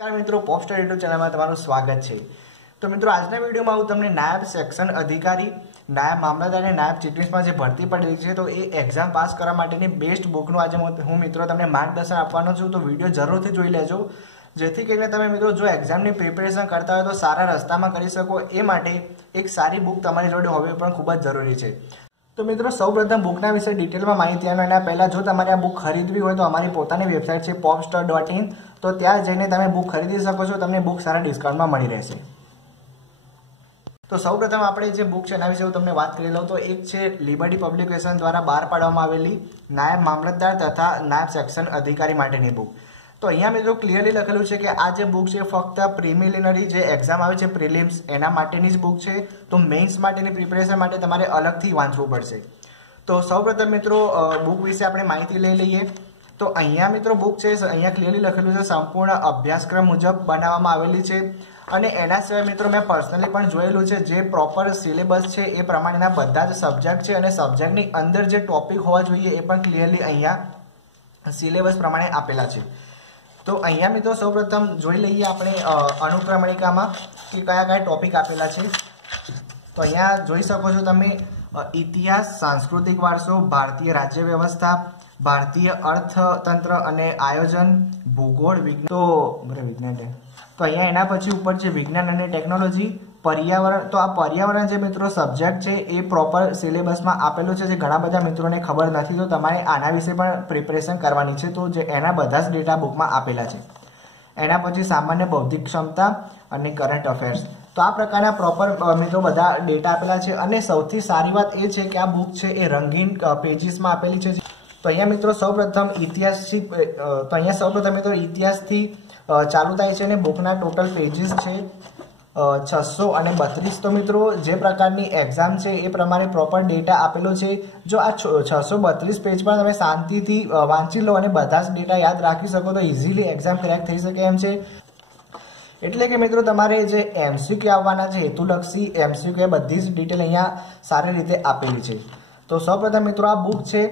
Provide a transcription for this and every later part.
મિત્રો poster YouTube ચેનલમાં તમારું સ્વાગત છે। તો મિત્રો આજના વિડીયોમાં હું તમને નાયબ સેક્શન અધિકારી, નાયબ મામલતદાર અને નાયબ ચીફમાં જે ભરતી પડેલી છે તો એ એક્ઝામ પાસ કરવા માટેની બેસ્ટ બુકનું આજે હું મિત્રો તમને માર્ગદર્શન આપવાનો છું। તો વિડીયો જરૂરથી જોઈ લેજો, જેથી કરીને તમે મિત્રો જો એક્ઝામની પ્રિપેરેશન કરતા હોય તો સારા રસ્તામાં કરી શકો। એ માટે એક સારી બુક તમારી જોડે હોવી પણ ખૂબ જ જરૂરી છે। તો મિત્રો સૌપ્રથમ બુકના વિશે ડિટેલમાં માહિતી આપો એના પહેલાં જો તમારે આ બુક ખરીદવી હોય તો અમારી પોતાની વેબસાઇટ છે popstar.in, તો ત્યાં જઈને તમે બુક ખરીદી શકો છો। તમને બુક સારા ડિસ્કાઉન્ટમાં મળી રહેશે। તો સૌપ્રથમ આપણે જે બુક છે એના વિશે હું તમને વાત કરી લઉં તો એક છે લિબર્ટી પબ્લિકેશન દ્વારા બહાર પાડવામાં આવેલી નાયબ મામલતદાર તથા નાયબ સેક્શન અધિકારી માટેની બુક। તો અહીંયા મિત્રો ક્લિયરલી લખેલું છે કે આ જે બુક છે ફક્ત પ્રિલિમિનરી જે એક્ઝામ આવે છે પ્રિલિમ્સ એના માટેની જ બુક છે। તો મેઇન્સ માટેની પ્રિપેરેશન માટે તમારે અલગથી વાંચવું પડશે। તો સૌપ્રથમ મિત્રો બુક વિશે આપણે માહિતી લઈ લઈએ। તો અહીંયા મિત્રો બુક છે અહીંયા ક્લિયરલી લખેલું છે સંપૂર્ણ અભ્યાસક્રમ મુજબ બનાવવામાં આવેલી છે અને એના સિવાય મિત્રો મેં પર્સનલી પણ જોયેલું છે જે પ્રોપર સિલેબસ છે એ પ્રમાણેના બધા જ સબ્જેક્ટ છે અને સબ્જેક્ટની અંદર જે ટોપિક હોવા જોઈએ એ પણ ક્લિયરલી અહીંયા સિલેબસ પ્રમાણે આપેલા છે। તો અહીંયા મિત્રો સૌપ્રથમ જોઈ લઈએ આપણે અનુક્રમણિકામાં કે કયા કયા ટોપિક આપેલા છે। તો અહીંયા જોઈ શકો છો તમે ઇતિહાસ, સાંસ્કૃતિક વારસો, ભારતીય રાજ્ય વ્યવસ્થા, ભારતીય અર્થતંત્ર અને આયોજન, ભૂગોળ, વિજ્ઞાન। તો અહીંયા એના પછી ઉપર છે વિજ્ઞાન અને ટેકનોલોજી, પર્યાવરણ। તો આ પર્યાવરણ જે મિત્રો સબ્જેક્ટ છે એ પ્રોપર સિલેબસમાં આપેલું છે જે ઘણા બધા મિત્રોને ખબર નથી, તો તમારે આના વિશે પણ પ્રિપેરેશન કરવાની છે। તો જે એના બધા જ ડેટા બુકમાં આપેલા છે। એના પછી સામાન્ય બૌદ્ધિક ક્ષમતા અને કરંટ અફેર્સ। તો આ પ્રકારના પ્રોપર મિત્રો બધા ડેટા આપેલા છે અને સૌથી સારી વાત એ છે કે આ બુક છે એ રંગીન પેજીસમાં આપેલી છે। તો અહીંયા મિત્રો સૌપ્રથમ ઇતિહાસથી ચાલુ થાય છે અને બુકના ટોટલ પેજીસ છે 632। તો મિત્રો જે પ્રકારની એક્ઝામ છે એ પ્રમાણે પ્રોપર ડેટા આપેલો છે। જો આ 632 પેજ પર તમે શાંતિથી વાંચી લો અને બધા જ ડેટા યાદ રાખી શકો તો ઇઝીલી એક્ઝામ ક્રેક થઈ શકે એમ છે। એટલે કે મિત્રો તમારે જે એમસીક્યુ આવવાના છે હેતુલક્ષી એમસીક્યુ એ બધી જ ડિટેલ અહીંયા સારી રીતે આપેલી છે। તો સૌપ્રથમ મિત્રો આ બુક છે।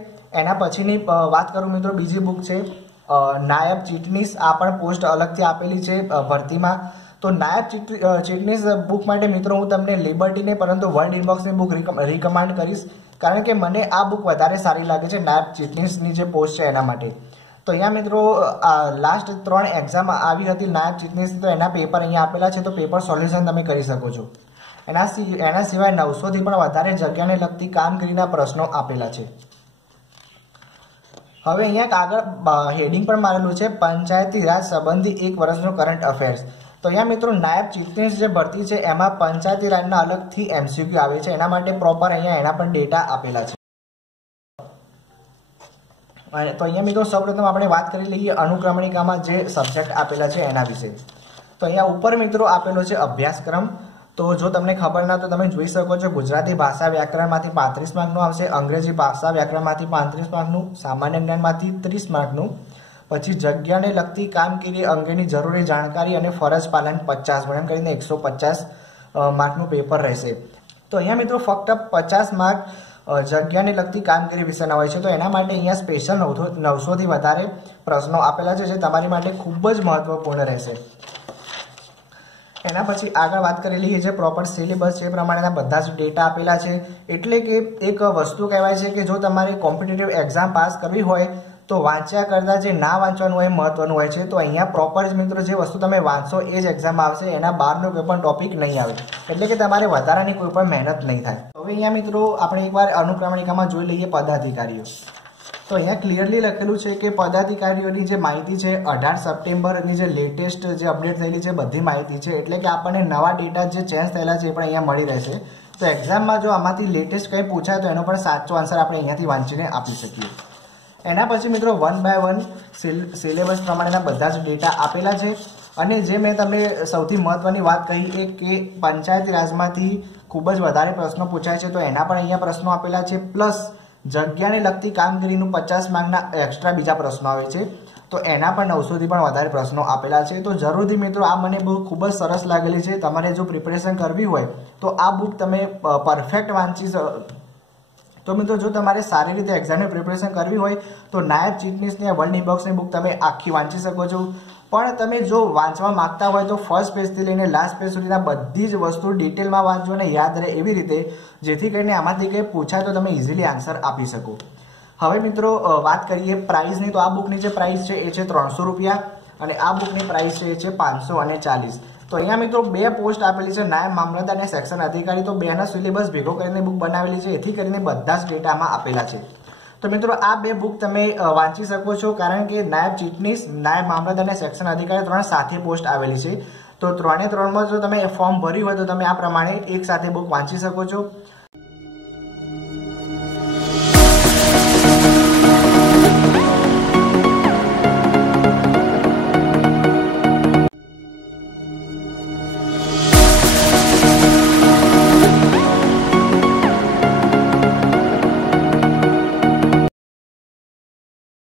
એના પછીની વાત કરું મિત્રો બીજી બુક છે નાયબ ચીટનીસ। આ પણ પોસ્ટ અલગથી આપેલી છે ભરતીમાં। તો નાયબ ચીટનીસ બુક માટે મિત્રો હું તમને લિબર્ટીને પરંતુ વર્લ્ડ ઇનબોક્સની બુક રિકમેન્ડ કરીશ, કારણ કે મને આ બુક વધારે સારી લાગે છે નાયબ ચીટનીસની જે પોસ્ટ છે એના માટે। તો અહીંયા મિત્રો લાસ્ટ 3 એક્ઝામ આવી હતી નાયબ ચીટનીસ, તો એના પેપર અહીંયા આપેલા છે, તો પેપર સોલ્યુશન તમે કરી શકો છો। એના સિવાય 900થી પણ વધારે જગ્યાને લગતી કામગીરીના પ્રશ્નો આપેલા છે। હવે અહીંયા આગળ હેડિંગ પણ મારેલું છે પંચાયતી રાજ સંબંધી 1 વર્ષનું કરંટ અફેર્સ। તો અહીંયા મિત્રો નાયબ ચીફની જે ભરતી છે એમાં પંચાયતી રાજના અલગથી એમસીક્યુ આવે છે, એના માટે પ્રોપર અહીંયા એના પણ ડેટા આપેલા છે। તો અહીંયા મિત્રો સૌપ્રથમ આપણે વાત કરી લઈએ અનુક્રમણિકામાં જે સબ્જેક્ટ આપેલા છે એના વિશે। તો અહીંયા ઉપર મિત્રો આપેલો છે અભ્યાસક્રમ। તો જો તમને ખબર ના તો તમે જોઈ શકો છો ગુજરાતી ભાષા વ્યાકરણમાંથી 35 માર્કનું આવશે, અંગ્રેજી ભાષા વ્યાકરણમાંથી 35 માર્કનું, સામાન્ય જ્ઞાનમાંથી 30 માર્કનું, પછી જગ્યાને લગતી કામગીરી અંગેની જરૂરી જાણકારી અને ફરજ પાલન 50 એમ કરીને 150 માર્કનું પેપર રહેશે। તો અહીંયા મિત્રો ફક્ત 50 માર્ક જગ્યાને લગતી કામગીરી વિશેના હોય છે, તો એના માટે અહીંયા સ્પેશિયલ 900થી વધારે પ્રશ્નો આપેલા છે જે તમારી માટે ખૂબ જ મહત્વપૂર્ણ રહેશે। એના પછી આગળ વાત કરી લઈએ જે પ્રોપર સિલેબસ છે એ પ્રમાણેના બધા જ ડેટા આપેલા છે। એટલે કે એક વસ્તુ કહેવાય છે કે જો તમારે કોમ્પિટિટિવ એક્ઝામ પાસ કરવી હોય તો વાંચ્યા કરતાં જે ના વાંચવાનું હોય મહત્વનું હોય છે। તો અહીંયા પ્રોપર મિત્રો જે વસ્તુ તમે વાંચશો એ જ એક્ઝામ આવશે, એના બહારનો કોઈ પણ ટોપિક નહીં આવે, એટલે કે તમારે વધારાની કોઈ પણ મહેનત નહીં થાય। હવે અહીંયા મિત્રો આપણે એકવાર અનુક્રમણિકામાં જોઈ લઈએ પદાધિકારીઓ। તો અહીંયા ક્લિયરલી લખેલું છે કે પદાધિકારીઓની જે માહિતી છે 18 સપ્ટેમ્બરની જે લેટેસ્ટ જે અપડેટ થયેલી છે બધી માહિતી છે, એટલે કે આપણને નવા ડેટા જે ચેન્જ થયેલા છે એ પણ અહીંયા મળી રહેશે। તો એક્ઝામમાં જો આમાંથી લેટેસ્ટ કંઈ પૂછાય તો એનો પણ સાચો આન્સર આપણે અહીંયાથી વાંચીને આપી શકીએ। એના પછી મિત્રો 1 બાય 1 સિલેબસ પ્રમાણેના બધા જ ડેટા આપેલા છે। અને જે મેં તમને સૌથી મહત્વની વાત કહી એ કે પંચાયતી રાજમાંથી ખૂબ જ વધારે પ્રશ્નો પૂછાય છે, તો એના પણ અહીંયા પ્રશ્નો આપેલા છે, પ્લસ જગ્યાને લગતી કામગીરીનું 50 માર્કના એક્સ્ટ્રા બીજા પ્રશ્નો આવે છે, તો એના પણ 900થી પણ વધારે પ્રશ્નો આપેલા છે। તો જરૂરથી મિત્રો આ મને બહુ ખૂબ જ સરસ લાગેલી છે। તમારે જો પ્રિપેરેશન કરવી હોય તો આ બુક તમે પરફેક્ટ વાંચી। તો મિત્રો જો તમારે સારી રીતે એક્ઝામની પ્રિપેરેશન કરવી હોય તો નાયબ ચીટનીસની વર્લ્ડ ઇનબોક્સની બુક તમે આખી વાંચી શકો છો। પણ તમે જો વાંચવા માંગતા હોય તો ફર્સ્ટ પેજથી લઈને લાસ્ટ પેજ સુધીના બધી જ વસ્તુ ડિટેલમાં વાંચો અને યાદ રહે એવી રીતે, જેથી કરીને આમાંથી કંઈ પૂછાય તો તમે ઇઝીલી આન્સર આપી શકો. હવે મિત્રો વાત કરીએ પ્રાઇસની, તો આ બુકની જે પ્રાઇસ છે એ છે 300 રૂપિયા અને આ બુકની પ્રાઇસ છે એ છે 540. તો અહીંયા મિત્રો 2 પોસ્ટ આપેલી છે, નાયબ મામલતદાર અને સેક્શન અધિકારી. તો બેના સિલેબસ ભેગો કરીને બુક બનાવેલી છે, એથી કરીને બધા જ ડેટામાં આપેલા છે. તો મિત્રો આ 2 બુક તમે વાંચી શકો છો, કારણ કે નાયબ ચીટનીસ, નાયબ મામલતદાર અને સેક્શન અધિકારી 3 સાથે પોસ્ટ આવેલી છે. તો 3 માં જો તમે ફોર્મ ભર્યું હોય તો તમે આ પ્રમાણે એક સાથે બુક વાંચી શકો છો.